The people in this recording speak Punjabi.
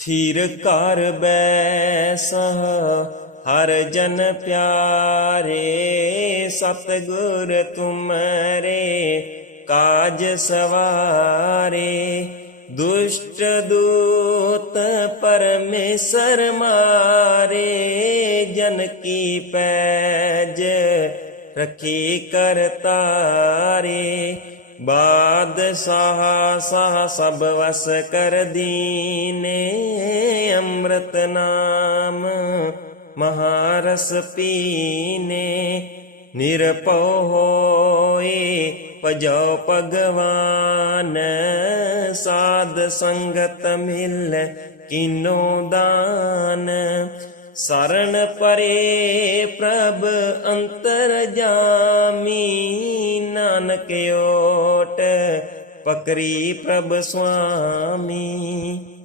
ਥੀਰ ਘਰ ਬੈਸਹ ਹਰ ਜਨ ਪਿਆਰੇ, ਸਤਿਗੁਰ ਤੁਮਰੇ, ਕਾਜ ਸਵਾਰੇ। ਦੁਸ਼ਟ ਦੂਤ ਪਰਮੇਸ਼ਰ ਮਾਰੇ, ਜਨ ਕੀ ਪੈਜ ਰਖੀ ਕਰਤਾਰੇ ਬਾਦਸ਼ਾਹ ਸਾਹ ਸਭ ਵਸ ਕਰ ਦੀਨੇ ਅੰਮ੍ਰਿਤ ਨਾਮ ਮਹਾਰਸ ਪੀਨੇ, ਨਿਰਭਉ ਹੋਏ ਭਜੋ ਭਗਵਾਨ, ਸਾਧ ਸੰਗਤ ਮਿਲ ਕਿਨੋ ਦਾਨ। ਸਰਣ ਪਰੇ ਪ੍ਰਭ ਅੰਤਰ ਜਾਮੀ, ਨਾਨਕ ਓਟ ਪਕਰੀ ਪ੍ਰਭ ਸੁਆਮੀ।